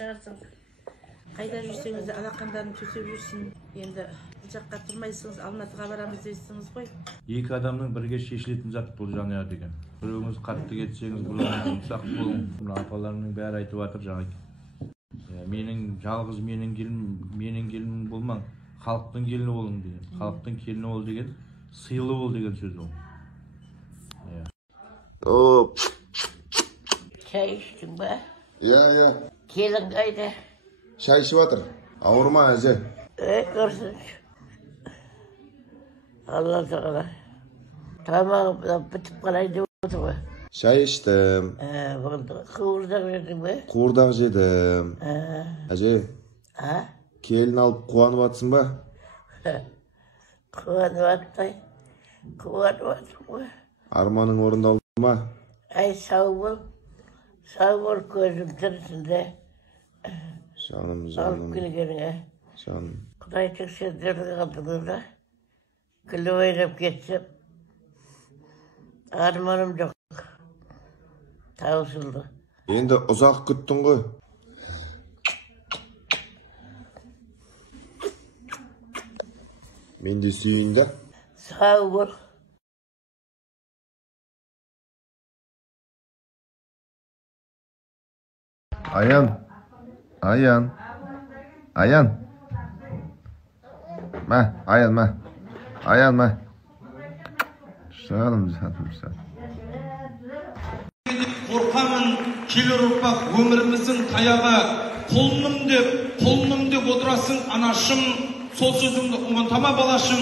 Шығарсың. Қайда жүрсеңіз де алақандарын төсеп жүрсін. Енді бұл жаққа тұрмайсыңыз, Алматыға барамыз дейсіңіз ғой. Екі адамның бірге шешілетін зат бұл жанұя деген. Біреуіңіз қатты кетсеңіз, біреуіңіз жұмсақ болың. Апаларының бәрі айтып жатыр жаңа. Менің жалғыз менің келінім болмаң, халықтың келіні болың деген. Халықтың келіні бол деген, сыйлы бол деген сөз ол. Çay içtin be? Ya. Gelin kaydı. Çay içip atır. Ağırma Ece. Görsün. Allah sana. Tamam, bitip kalaydı oturma. Çay içtim. Kıvırdak verdin be? Kurdağ yedim. Ece. Ha? Kelin alıp kuanıp atsın ba? Kuvanı attay. Kuvanı attın be? Armanın orundaldın mı? Ay sağ ol. Sağ ol gözüm tersinde. Canım. Alıp gelene. Canım. Kuday çıksa derdi kaldığında. Gülü oynayıp geçsem. Armanım yok. Tavsıldı. Endi uzak küttün koy. Men de süyün de. Sağ ol. Ayan. Ayan ma. Canım. Korkamın kelir ұрпақ өміріміздің таяғы құлыным деп отырасың анашым, сол сөзіңді ұмытама балашым.